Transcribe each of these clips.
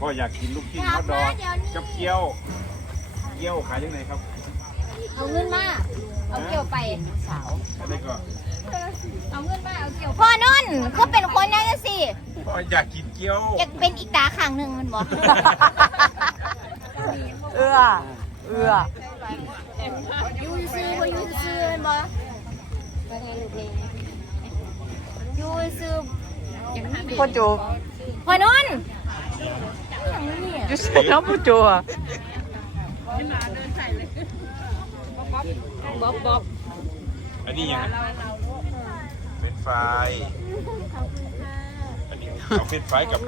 พ่ออยากกินลูกชิ้นฮอทดอกกับเกี๊ยว เกี๊ยวขายยังไงครับเอาเงินมา เอาเกี่ยวไปอะไรก็เอาเงินมาเอาเกี่ยวพ่อนุ่นก็เป็นคนนั่นน่ะสิพ่ออยากกินเกี๊ยว อยากเป็นอีกตาข้างหนึ่งมันบอกเอื้อเอื้อยูซื้อบ่ยูซื้อมันบอกมาไงลูกเลยยูซื้อพ่อโจพ่อนุ่น อย่างนี้เนี่ยอยู่ใส่น้องพ่อโจอะอันนี้ยังไงเป็นไฟรายอันนี้เอาเป็นไฟรายกับ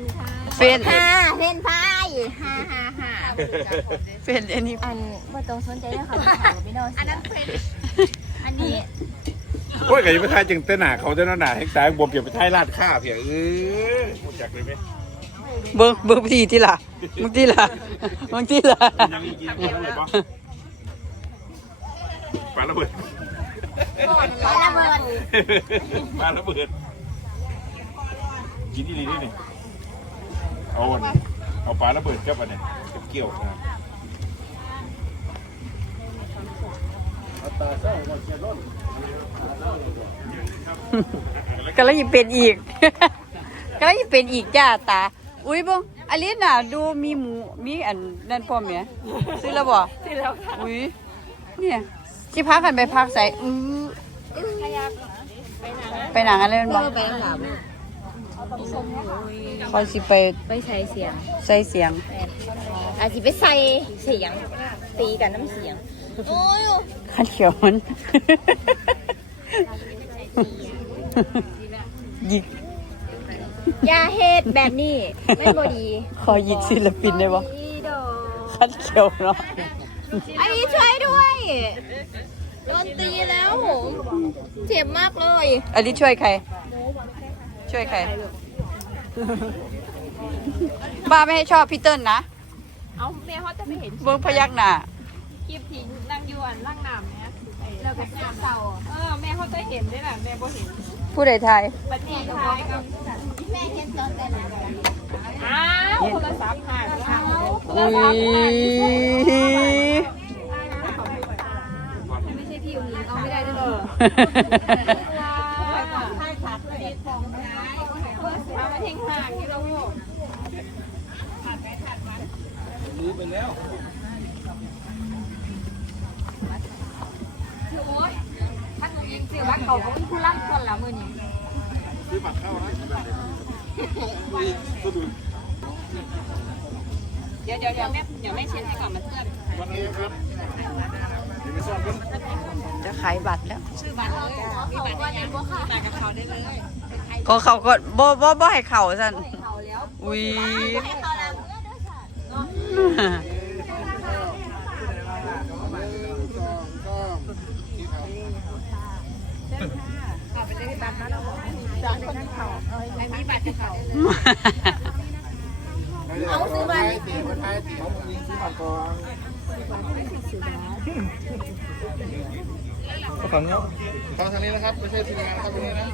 เฟนฮ่าเล่นไพ่ฮ่าฮ่าฮ่าเฟนอันนี้อันว่าต้องสนใจนะคะข่าวไม่นอนอันนั้นเป็นอันนี้โอ้ยไก่ไม่ทายจึงเต้นหนาเขาเต้นหนาแห้งตายบวมเปลี่ยนไปท้ายลาดข้าเพียเออรู้จักเลยไหม เบิกเบิกทีที่ล่ะมึงที่ล่ะมึงที่ล่ะยังกินเกี๊ยวเลยปะปลาระเบิดปลาระเบิดปลาระเบิดกินที่ดีนี่นี่เอาอันเอาปลาระเบิดกับอันนี้กับเกี๊ยวนะกำลังจะเป็นอีกกำลังจะเป็นอีกจ้าตา อุ้ยเบงอลิสน่ะดูมีหมูมีอันนั่นพ่อเมียซื้อแล้วบ่ซื้อแล้วค่ะอุ้ยเนี่ยสิพักกันไปพักใส่อื้อไปหนังอะไรมันบ่ไปหลับคอยสิไปไปใช้เสียง ใส่เสียงอาจจะไปใส่เสียง ตีกันน้ำเสียงโอ้ยขันเขียวมันหยิก อย่าเฮ็ดแบบนี้ไม่บดีขอหยิกศิลปินได้บ่อีดอกขันเขียวเนาะอันนี้ช่วยด้วยโดนตีแล้วเจ็บมากเลยอันนี้ช่วยใคร ช่วยใครป้าไม่ให้ชอบพี่เติ้ลนะ เอาแม่เขาจะไม่เห็นเบิ้งพยักหน้าคลิปที่นั่งอยู่อันล่างน้ำเนี่ยเราก็เศร้าเออแม่เขาจะเห็นได้แหละแม่บ่เห็น ผู้ใดทายบัดนี้ทายกับแม่เห็นตอนแต่ละอ้าวโทรศัพท์หายแล้วอุ้ยไม่ใช่พี่อุ้งอิงเอาไม่ได้ด้วยเอุ้งอิงเสียว่าเขาก็เป็นผู้ร่ำคนละมือนี่ซื้อบัตรเข้านะเดี๋ยวเดี๋ยวเดี๋ยวแม่เดี๋ยวแม่เช็ดให้ก่อนมาเสื้อวันนี้ครับเดี๋ยวไปซ่อมกันจะขายบัตรแล้ว ชื่อบัตรเลยมีบัตรได้ยังตากับเขาได้เลยก็เขาก็บ่บ่บ่ให้เข่าสั่นอุ้ย ให้เขาละเมื่อด้วยค่ะเอาซื้อมาฝั่งนี้ฟังทางนี้นะครับไม่ใช่ทีมงานนะครับตรงนี้นะ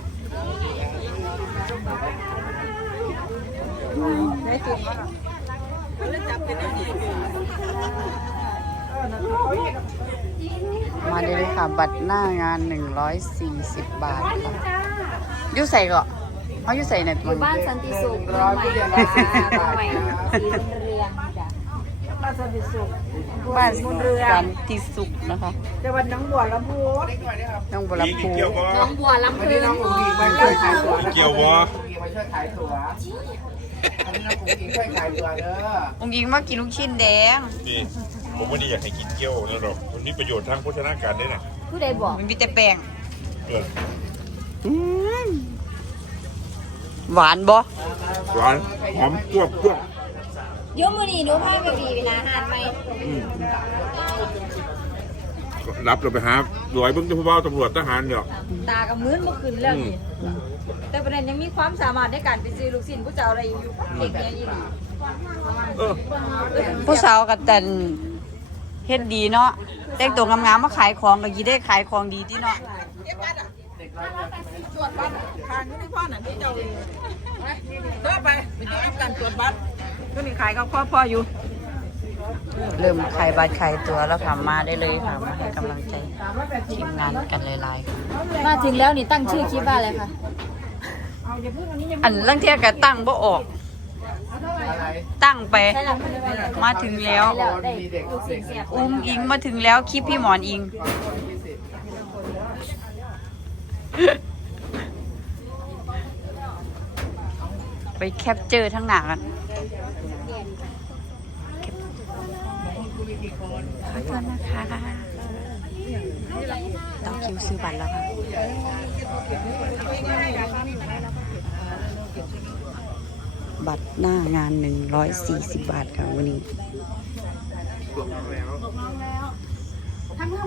ไมา เลยค่ะ บัตรหน้างาน 140 บาทค่ะอยุ่ใส่ก็เขาอยุ่ใส่ในตัวนี้บ้านสันติสุขร้อยปีเดียวนะคะใหม่สีเรียงจ้ะบ้านสันติสุขนะคะจังหวัดหน้องบัวลำพูน้องบัวลำพูเกี่ยวบ่น้องบัวลำพูนมาช่วยขายตั๋วเกี่ยวบ่มาช่วยขายตั๋วอันนี้น้องปุ๋งอิงช่วยขายตั๋วเด้อองค์หญิงมากินลูกชิ้นแดงนี่ ผมไม่ได้อยากให้กินเกี๊ยวนะหรอกมันมีประโยชน์ทางโภชนาการด้วยนะผู้ใดบอกมันมีแต่แป้งเออหวานบ่หวานหอมกวบกวบเดี๋ยวมื้อนี้หนูพาไปบีเวลาอาหารไหมอืมรับเราไปหาหน่วยเบิ่งเจ้าผู้บ่าวตำรวจทหารเดี๋ยวตากับมื้นเมื่อคืนแล้วนี่แต่ประเด็นยังมีความสามารถในการไปซื้อลูกชิ้นผู้เจ้าอะไรอยู่เด็กเนี่ยอีหลีเออผู้สาวกับแต่น เฮ็ดดีเนาะแต่งตัวงามๆมาขายของก็ยีได้ขายของดีที่เนาะตรวจบัตรทางนี้พ่อน่ะพี่เจ้าเด้อไปไปดูการตรวจบัตรไปก็มีขายก็พ่อพ่ออยู่ เริ่มขายบัตรขายตัวแล้วค่ะมาได้เลยค่ะมาให้กำลังใจทีมงานกันหลายๆค่ะมาถึงแล้วนี่ตั้งชื่อคลิปว่าอะไรคะอันลังเทียก็ตั้งบ่ออกอะไร ตั้งไป มาถึงแล้ว อุ้งอิงมาถึงแล้วคลิปพี่หมอนอิง ไปแคปเจอทั้งหนากันขอโทษนะคะต้องคิวซื้อบัตรแล้วค่ะ บัตรหน้างาน 140 บาทค่ะวันนี้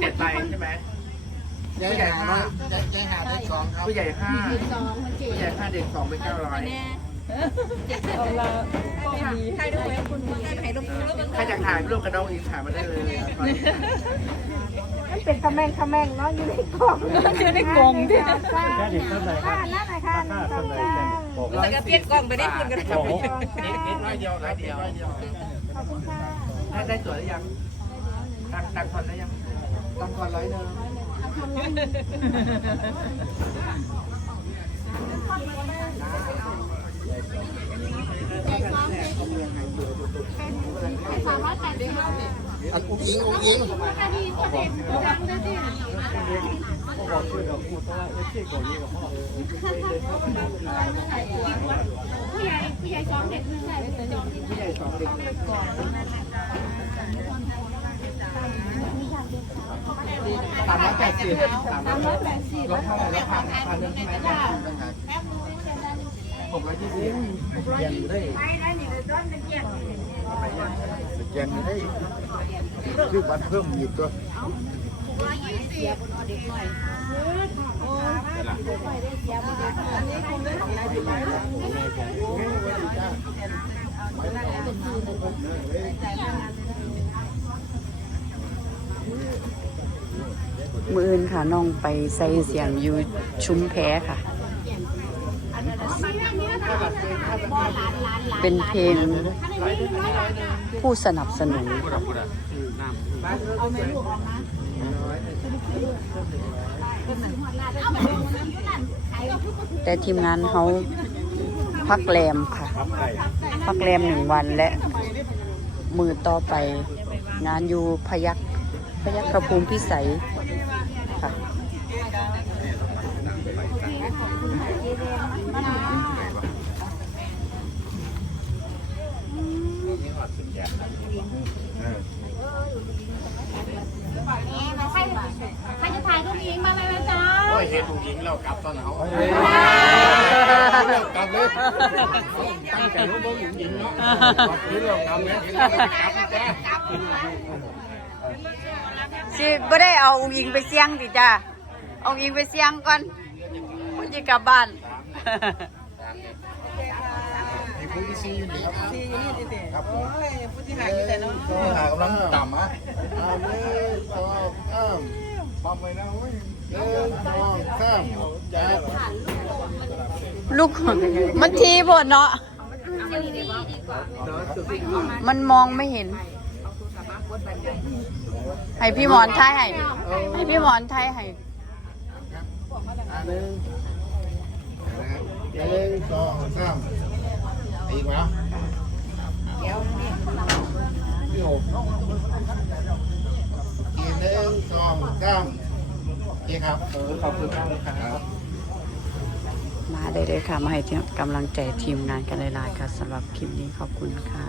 เจ็ดใบใช่ไหมผู้ใหญ่ห้าใจหาได้สองครับผู้ใหญ่ห้าผู้ใหญ่ห้าเด็กสองเป็นเก้าร้อยใครอยากถ่ายรูปกับน้องอิงถ่ายมาได้เลยเป็นคำแมงคำแมงเนาะอยู่ในกล่องอยู่ในกล่องที่แค่เด็กเท่าไหร่ครั บราคาเท่าไหร่กันบอกแต่ก็เปลี่ยนกล่องไปได้คุณกันครับนิดนิดน้อยเดียวน้อยเดียวน้อยเดียวได้ได้ตั๋วหรือยังตังตังคนแล้วยังตังคนร้อยหนึ่งอันอุ้งอิง อุ้งอิงผู้ใหญ่สองเด็กสามร้อยแปดสิบสามร้อยแปดสิบลดเท่าไหร่แล้วพันพันหนึ่งที่ไหนบ้างผมร้อยยี่สิบเกียนได้เกียนได้ชื่อบัตรเพิ่มอีกตัว มืออื่นค่ะน้องไปใส่เสียงอยู่ชุมแพ้ค่ะ เป็นเพลงผู้สนับสนุนแต่ทีมงานเขาพักแรมค่ะ พักแรมหนึ่งวันและ มือต่อไปงานอยู่พยักพยักกระภูมพิสัยค่ะ ใครจะถ่ายรูปอิงมาเลยนะจ๊ะโอ้ยเห็นถุงยิงแล้วกลับตอนเขากลับเลยตั้งใจรู้ว่าถุงยิงเนาะนี่เรากลับเลยกลับจ้าสิบ่ได้เอาองค์อิงไปเสี่ยงติจ้าเอาองค์อิงไปเสี่ยงก่อนพุ่นจะกลับบ้าน มีผู้ที่ซีอยู่นี่ครับซีอยู่นี่ติครับผมผู้ที่หาอยู่แต่เนาะผู้ที่หากำลังต่ำอะอ่าหนึ่งสองสามปั๊มไปนะเว้ยหนึ่งสองสามจ้าลูกมันทีบดเนาะ มันมองไม่เห็น ให้พี่หมอนทายให้ ให้พี่หมอนทายให้อ่าหนึ่งหนึ่งสองสาม อีกแล้วพี่โอ๋อีกหนึ่งสองสามโอเคครับขอบคุณมากเลยครับมาได้เลยค่ะ มาให้กำลังใจทีมงานกันหลายๆค่ะสำหรับคลิปนี้ขอบคุณค่ะ